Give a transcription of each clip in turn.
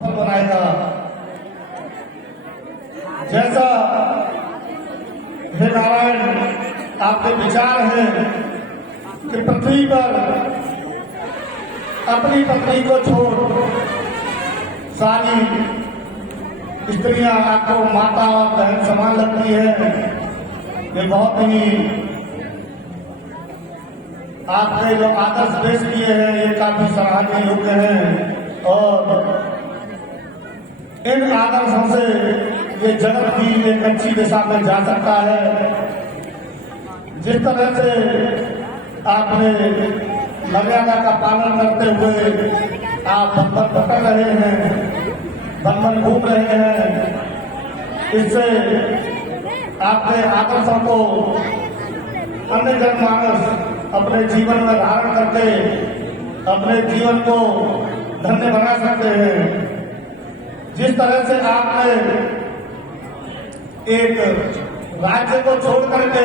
बनाएगा। जैसा हे नारायण आपके विचार हैं कि पृथ्वी पर अपनी पत्नी को छोड़ सारी स्त्रियां आपको माता और बहन समान लगती है, ये बहुत ही आपके जो आदर्श पेश किए हैं ये काफी सराहनीय योग्य हैं और इन आदर्शों से ये जगत भी एक अच्छी दिशा में जा सकता है। जिस तरह से आपने मर्यादा का पालन करते हुए आप बंधन पकड़ रहे हैं, बंधन घूम रहे हैं, इससे आपके आदर्शों को अन्य जनमानस अपने जीवन में धारण करके अपने जीवन को धन्य बना सकते हैं। जिस तरह से आपने एक राज्य को छोड़ करके,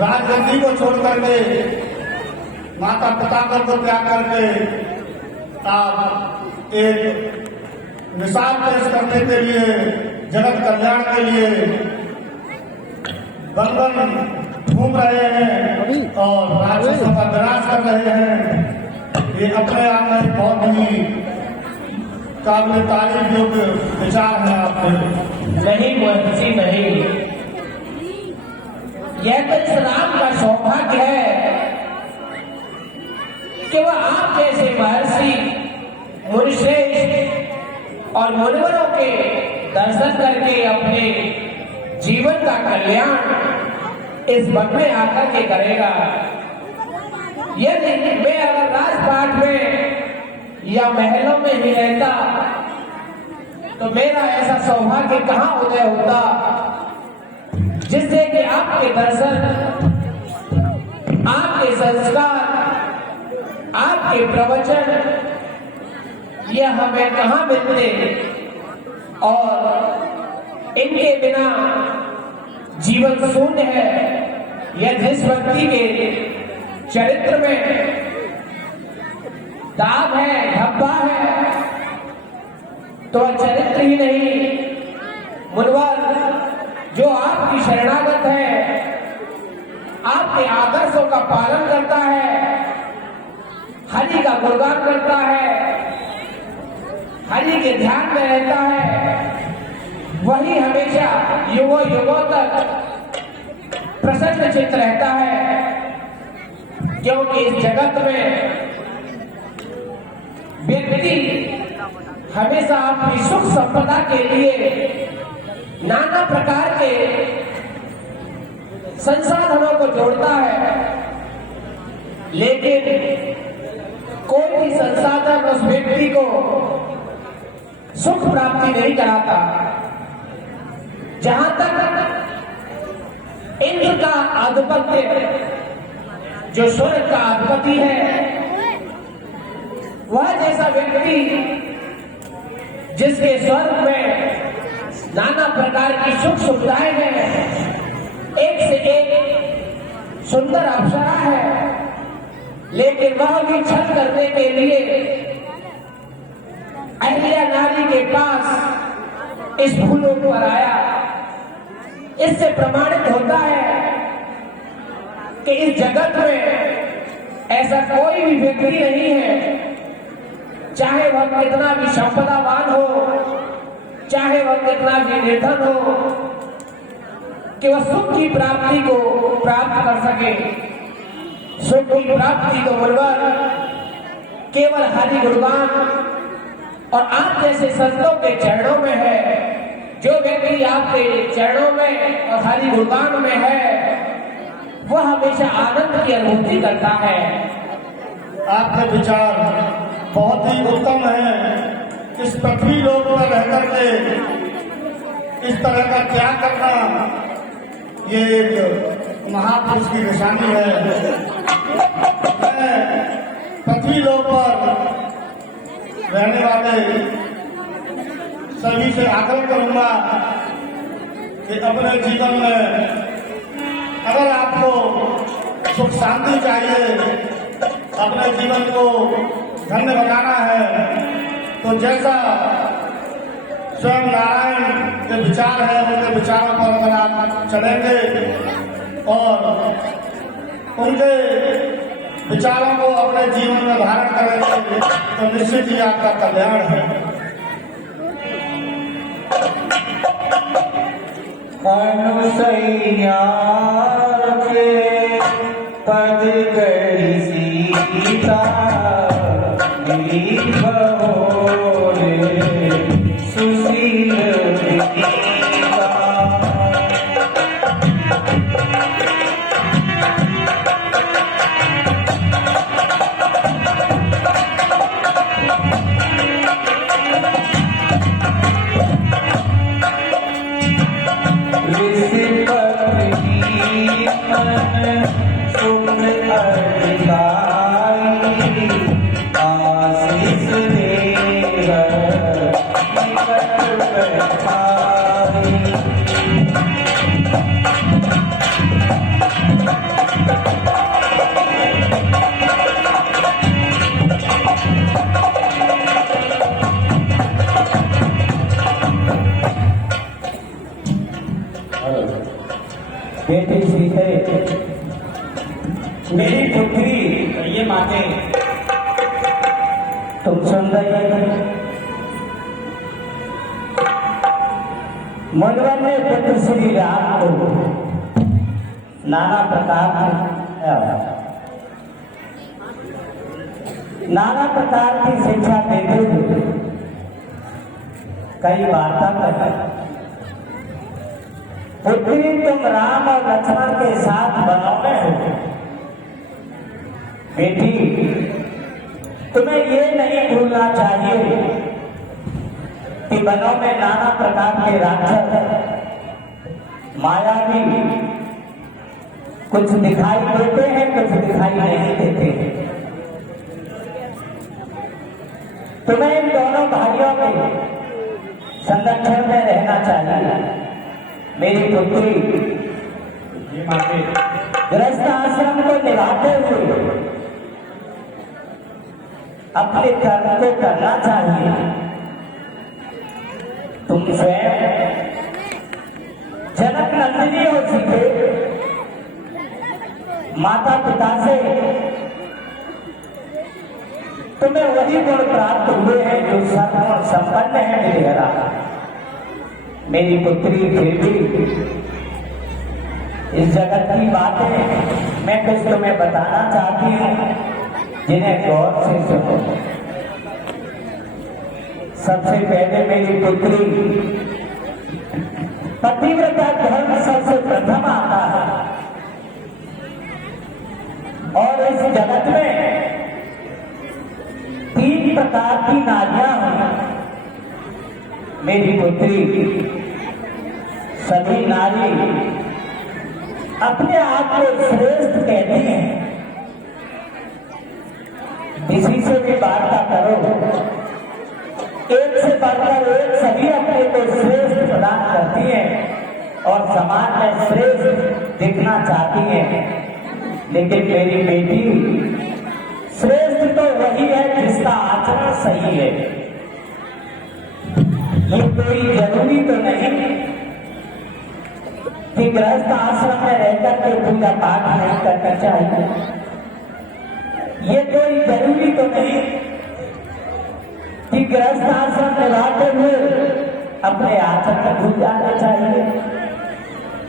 राजगद्दी को छोड़ करके, माता पिता को त्याग करके आप एक मिसाल पेश करने के लिए, जगत कल्याण के लिए बंधन घूम रहे हैं और राजस्व का विनाश कर रहे हैं, ये अपने आप में बहुत ही काबिल तारीफ योग्य विचार है आपके। नहीं महर्षि नहीं, यह तो इस राम का सौभाग्य है कि वह आप जैसे महर्षि मुनिश्रेष्ठ और मुनिवरों के दर्शन करके अपने जीवन का कल्याण इस वन में आकर के करेगा। यदि मैं अगर राजपाट में या महलों में ही रहता तो मेरा ऐसा सौभाग्य कहाँ उदय होता जिससे कि आपके दर्शन, आपके संस्कार, आपके प्रवचन यह हमें कहाँ मिलते और इनके बिना जीवन शून्य है। यह जिस व्यक्ति के चरित्र में दाग है, धब्बा है, तो चरित्र ही नहीं, मुनिवर जो आपकी शरणागत है, आपके आदर्शों का पालन करता है, हरि का गुणगान करता है, हरि के ध्यान में रहता है, वही हमेशा युगों युगों तक प्रसन्न चित्त रहता है। क्योंकि इस जगत में व्यक्ति हमेशा अपनी सुख संपदा के लिए नाना प्रकार के संसाधनों को जोड़ता है, लेकिन कोई भी संसाधन उस व्यक्ति को सुख प्राप्ति नहीं कराता। जहां तक इंद्र का आधिपत्य, जो स्वर्ग का अधिपति है, वह जैसा व्यक्ति जिसके स्वर्ग में नाना प्रकार की सुख सुविधाएं हैं, एक से एक सुंदर अप्सरा है, लेकिन वह भी छल करने के लिए अहिल्या नारी के पास इस फूलों पर आया। इससे प्रमाणित होता है कि इस जगत में ऐसा कोई भी व्यक्ति नहीं है, चाहे वह कितना भी संपदावान हो, चाहे वह कितना भी निर्धन हो, कि वह सुख की प्राप्ति को प्राप्त कर सके। सुख की प्राप्ति तो मुनिवर केवल हरि गुणगान और आप जैसे संतों के चरणों में है। जो व्यक्ति आपके चरणों में और हरि गुणगान में है, वह हमेशा आनंद की अनुभूति करता है। आपके विचार बहुत ही उत्तम है। इस पृथ्वी लोक पर रहकर के इस तरह का त्याग करना, ये एक महापुरुष की निशानी है। मैं पृथ्वी लोक पर रहने वाले सभी से आग्रह करूंगा कि अपने जीवन में अगर आपको सुख शांति चाहिए, अपने जीवन को धन्य बनाना है, तो जैसा स्वयं नारायण के विचार है उनके विचारों पर अगर आप चलेंगे और उनके विचारों को अपने जीवन में धारण करेंगे तो निश्चित ही आपका कल्याण है। अनुसैया के पद गई सीता मिली बहोरे सुशील गीता। बेटी सीते मेरी पुत्री ये माते तुम सुन रही हो। मनवन ने पुत्र श्री राम को नाना प्रकार की शिक्षा देते हुए कई वार्ता कर पुत्री तुम राम और लक्ष्मण के साथ वनों में हो। बेटी तुम्हें ये नहीं भूलना चाहिए कि वनों में नाना प्रकार के राक्षस मायावी कुछ दिखाई देते हैं, कुछ दिखाई नहीं देते। तुम्हें इन दोनों भाइयों के संरक्षण में रहना चाहिए। मेरी पुत्री गृहस्थ आश्रम को निभाते हुए अपने कर्म को करना चाहिए। तुम स्वयं जनक नंदिनी हो सीखे माता पिता से तुम्हें वही गुण प्राप्त हुए हैं जो सर्वगुण संपन्न है। मेरी पुत्री फिर भी इस जगत की बातें मैं कुछ तुम्हें बताना चाहती हूँ जिन्हें गौर से सुनो। सबसे पहले मेरी पुत्री पतिव्रता धर्म सबसे प्रथम आता है और इस जगत में 3 प्रकार की नारियां हैं। मेरी पुत्री सभी नारी अपने आप को श्रेष्ठ कहती हैं। किसी से भी वार्ता करो, एक से बढ़कर एक सभी अपने को श्रेष्ठ प्रदान करती हैं और समाज में श्रेष्ठ दिखना चाहती हैं। लेकिन मेरी बेटी श्रेष्ठ तो वही है जिसका आचरण सही है। ये कोई जरूरी तो नहीं कि गृहस्थ आश्रम में रहकर के पूजा पाठ नहीं करना चाहिए। ये कोई जरूरी तो नहीं कि गृहस्थ आश्रम में रहते हुए अपने आचरण भूल जाना चाहिए।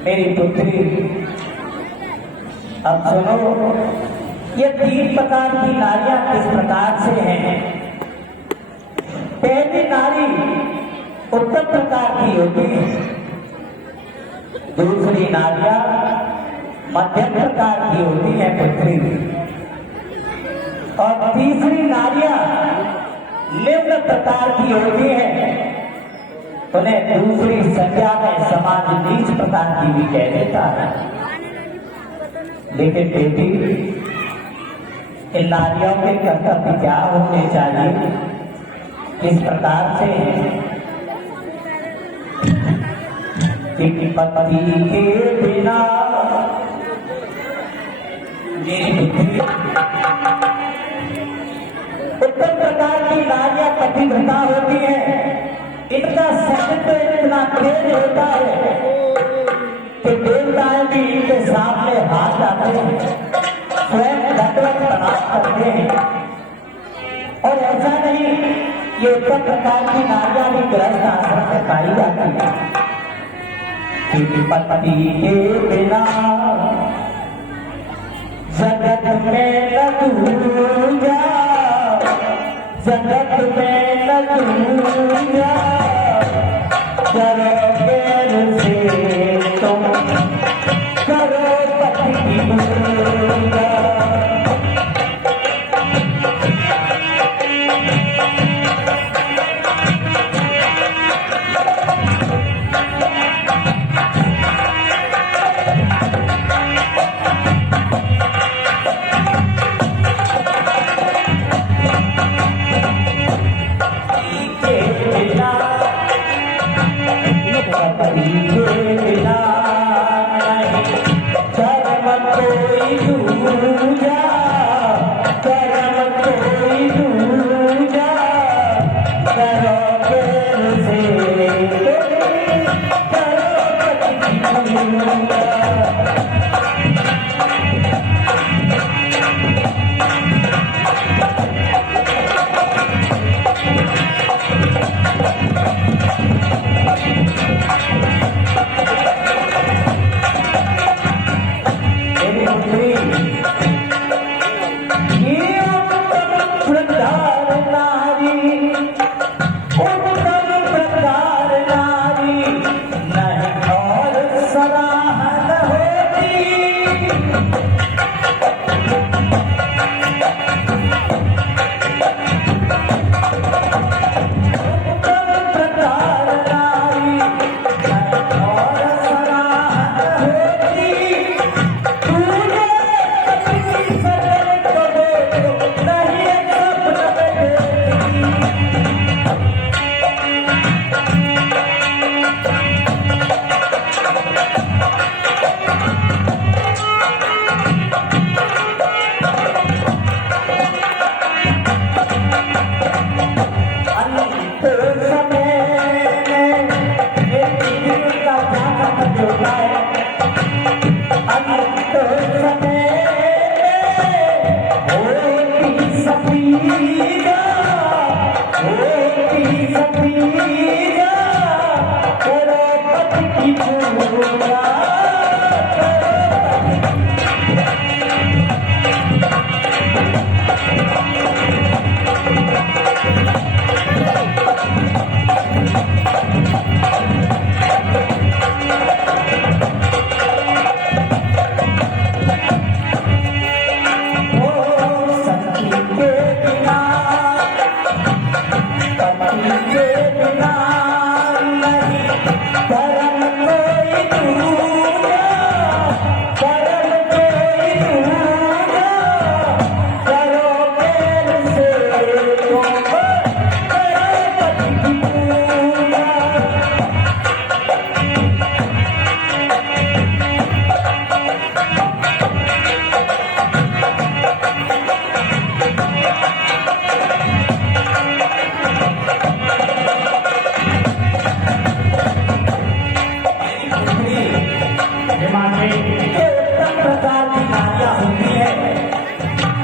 मेरी पुत्री अब सुनो, ये 3 प्रकार की नारियां किस प्रकार से हैं। पहली नारी उत्तम प्रकार की होती है, दूसरी नारियां मध्यम प्रकार की होती है पुत्री, और तीसरी नारियां निम्न प्रकार की होती है। उन्हें दूसरी संज्ञा में समाज नीच प्रकार की भी कह देता है। लेकिन बेटी इन नारियों के कर्तव्य क्या होने चाहिए, किस प्रकार से कि पति के बिना मेरी बुद्धि उत्तम प्रकार की नारियां पतिव्रता होती हैं। इनका शब्द पे इतना तेज होता है कि देवताएं भी इनके सामने हाथ आते हैं, स्वयं दंडवत प्रणाम करते हैं। और ऐसा नहीं, ये उत्तम प्रकार की नारियां भी गृहस्थ आश्रम में पाई जाती है। पति के बिना जगत में न दूजा, जगत में न दूजा, करो पैर से तुम करो पति की पूजा।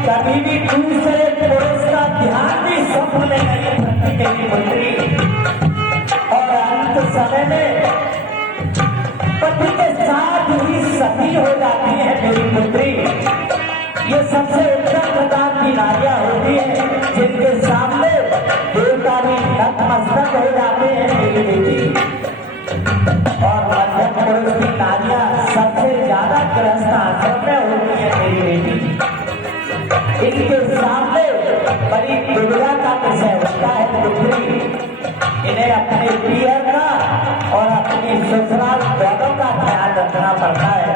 कभी भी दूसरे पुरुष का ध्यान भी स्वप्न में नहीं रखती मेरी पुत्री। और अंत समय में पति के साथ ही सती हो जाती है मेरी पुत्री। ये सबसे उत्तम प्रकार की नारियां होती है जिनके सामने देवता भी नतमस्तक हो जाते हैं मेरी बेटी। और मध्यम पुरुष की नारियां सबसे ज्यादा गृहस्थ आश्रम में होती है मेरी बेटी। इनके सामने बड़ी दुविधा का विषय होता है पुत्री। इन्हें अपने पियर का और अपनी ससुराल दोनों का ख्याल रखना पड़ता है।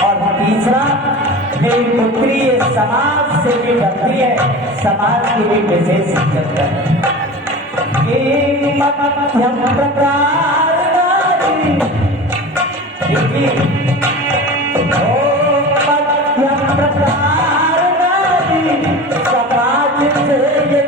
और तीसरा, मेरी पुत्री ये समाज से भी डरती है, समाज की भी विशेष इज्जत है। मध्यम प्रकार नारी, मध्यम प्रकार नारी समाज से ये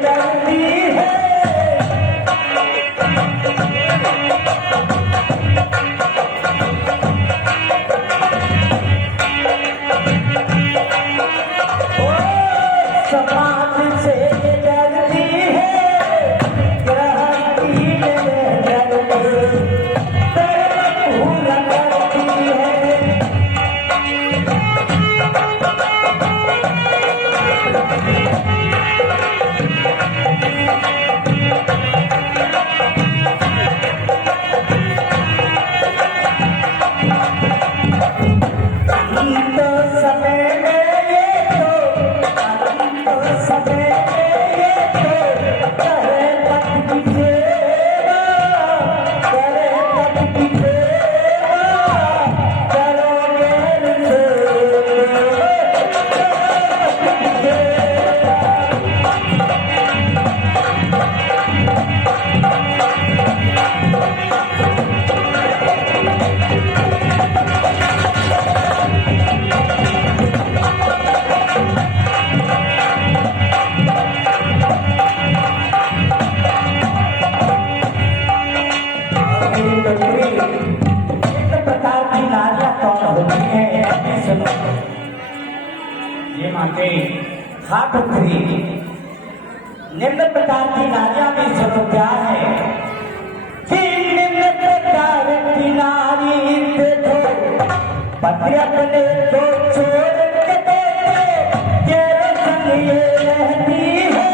पुत्री निम्न प्रकार की नारियां कौन होती है अभी सुनो। ये माते हाँ पुत्री, निम्न प्रकार की नारियां भी सुनो क्या है कि निम्न प्रकार की नारी देखो पति अपने को छोड़ के तेरे संग ये रहती है।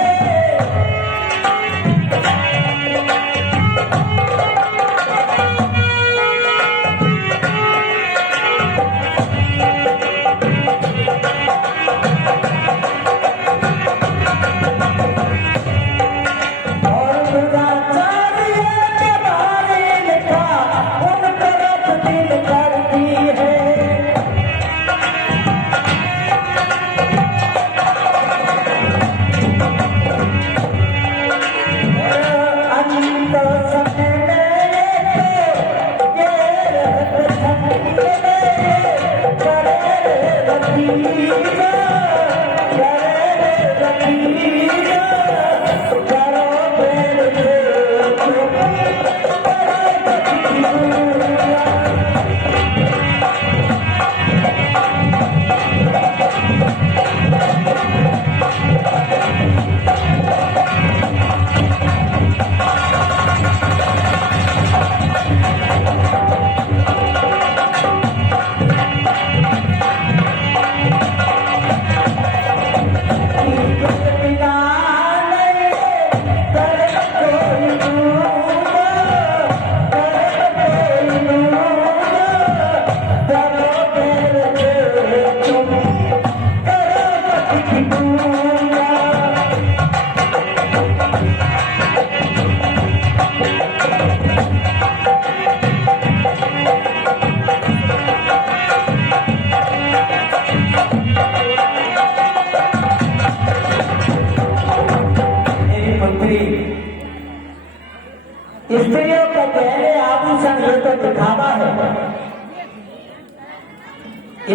स्त्रियों का पहले आभूषण ये तो दिखावा है।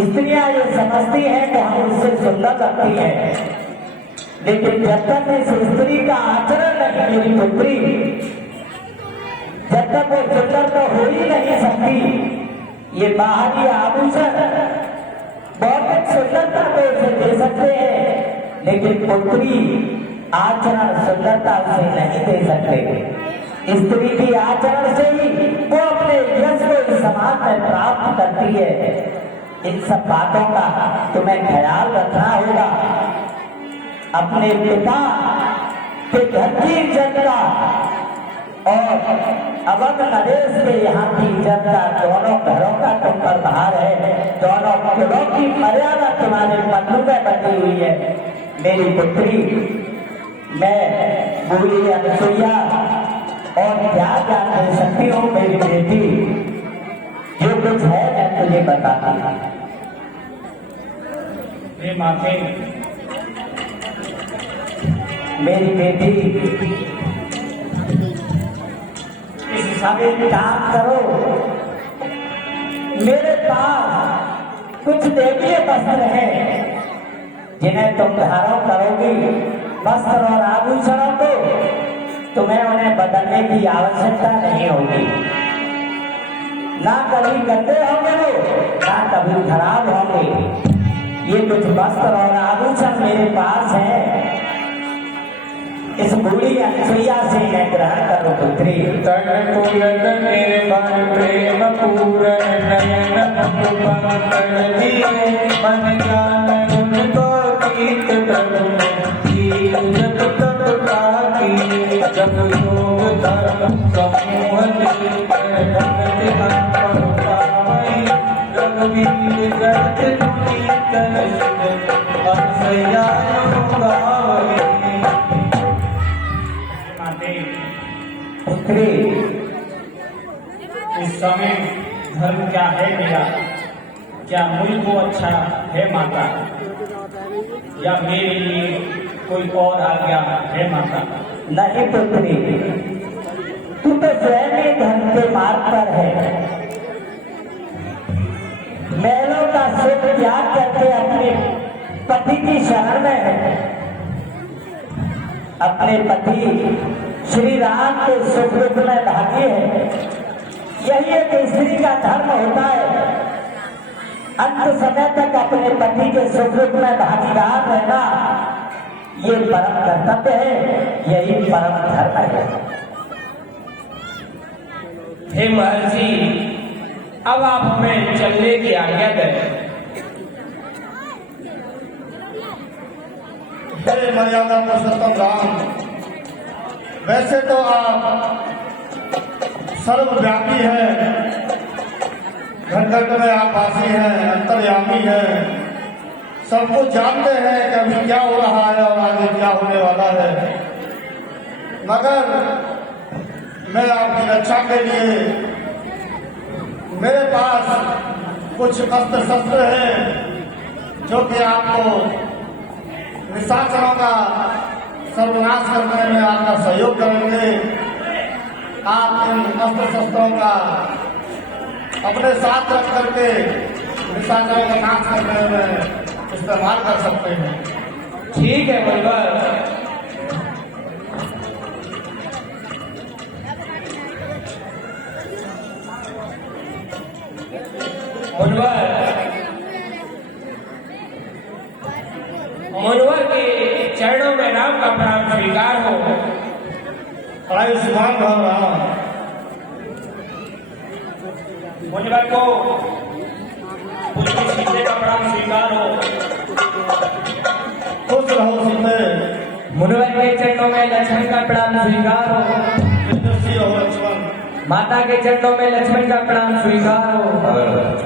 स्त्रियां ये समझती हैं कि हम उससे सुंदर लगती हैं, लेकिन जब तक इस स्त्री का आचरण नहीं मेरी पुत्री, जब तक वो सुंदर तो हो ही नहीं सकती। ये बाहरी आभूषण भौतिक सुंदरता को उसे दे सकते हैं, लेकिन पुत्री आचरण सुंदरता उसे नहीं दे सकते। स्त्री की आचरण से ही वो अपने यश को इस समाज में प्राप्त करती है। इन सब बातों का तुम्हें ख्याल रखना होगा। अपने पिता के घर की इज्जत का और अवध नरेश के यहाँ की इज्जत का, दोनों घरों का तुम पर भार है। दोनों कुलों की मर्यादा तुम्हारे पल्लू में बनी हुई है। मेरी पुत्री, मैं बूढ़ी अनसुईया और क्या जान दे सकती हूँ मेरी बेटी, जो कुछ है मैं तुझे बताती हूँ। माते मेरी बेटी, इस समय काम करो। मेरे पास कुछ देवीय वस्त्र हैं जिन्हें तुम धारण करोगी। वस्त्र और आभूषणों को तुम्हें उन्हें बदलने की आवश्यकता नहीं होगी। ना कभी गंदे होंगे वो, ना कभी खराब होंगे। ये कुछ वस्त्र और आभूषण मेरे पास हैं। इस बूढ़ी अनसुईया से मैं ग्रहण करो पुत्री। तन पुलक निर्भर प्रेम पूरन नयन मुकुपम कर दिए मन जान उनको गीत तरुण जीव जब तब काकी जब योग धर्म समूह भक्ति अर्पण पावई रघुवीर जगत दुनी तन अनसुईया गावई। पुत्री, इस समय धर्म क्या है मेरा? क्या मुल्क को अच्छा है माता, या मेरे लिए कोई और आज्ञा है माता? नहीं पुत्री, तू तो स्वयं ही धर्म के मार्ग पर है। महलों का सुख त्याग करके अपने पति की शरण में है। अपने पति श्री राम के सुख दुख में भागी है। यही एक स्त्री का धर्म होता है, अंत समय तक अपने पति के सुख दुख में भागीदार रहना, ये परम कर्तव्य है, यही परम धर्म है। हे महर्षि, अब आप हमें चलने की आज्ञा दें। हे मर्यादा पुरुषोत्तम राम, वैसे तो आप सर्वव्यापी हैं, घर घर में आप वासी हैं, अंतर्यामी हैं, सब कुछ जानते हैं कि अभी क्या हो रहा है और आगे क्या होने वाला है। मगर मैं आपकी रक्षा के लिए, मेरे पास कुछ अस्त्र शस्त्र हैं जो कि आपको निशाचरों का सर्वनाश करने में आपका सहयोग करेंगे। आप इन अस्त्र शस्त्रों का अपने साथ रख करके निशाचरों का नाश करने में इस्तेमाल कर सकते हैं। ठीक है मुनिवर। मुनिवर के चरणों में राम का प्रणाम स्वीकार हो। आयुष्मान भव राम। मुनिवर को पूज्य सीते का प्रणाम स्वीकार हो। खुश रहो सीते। मुनिवर के चरणों में लक्ष्मण का प्रणाम स्वीकार हो। यशस्वी रहो लक्ष्मण। माता के चरणों में लक्ष्मण का प्रणाम स्वीकार हो।